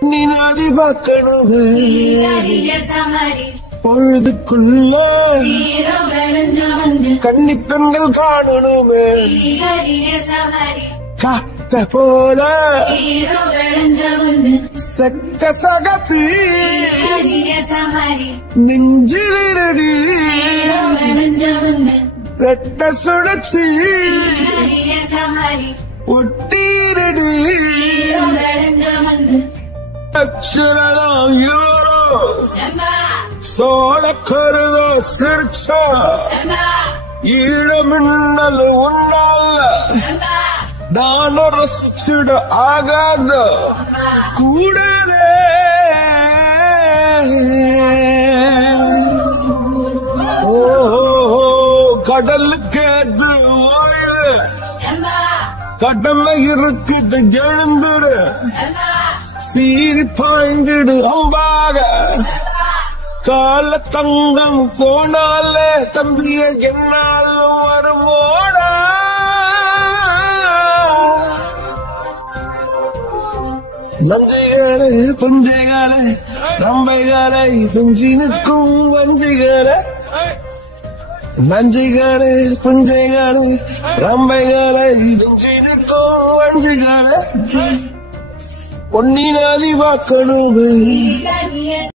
நீ நதி பார்க்கணும் பொழுதுக்குள்ள கன்னி பெண்கள் காணணுமே காத்த போல செக்க சகப்பி நெஞ்சிலடி ரெட்ட சுழற்சி ஒட்டீரடி அச்சலாம் யூரோ சோழ கருத சிரிச்சா ஈழமின்னல் உன்னால நான் ரசிச்சுட ஆகாத கூடவே கடலுக்கு அது ஓய்வு கடமை இருக்குது எழுந்துரு சீறி பாய்ந்திடு அம்பாக கால தங்கம் போனால தம்பிய என்னாலும் வருவோடா நஞ்சைகளே புஞ்சைகளே நம்பைகளை துஞ்சி நிற்கும் வஞ்சிகளே நஞ்சிகளே புஞ்சைகளே ரம்பைகளை துஞ்சி நிற்கும் வஞ்சிகளே பொன்னி நதி பார்க்கணும்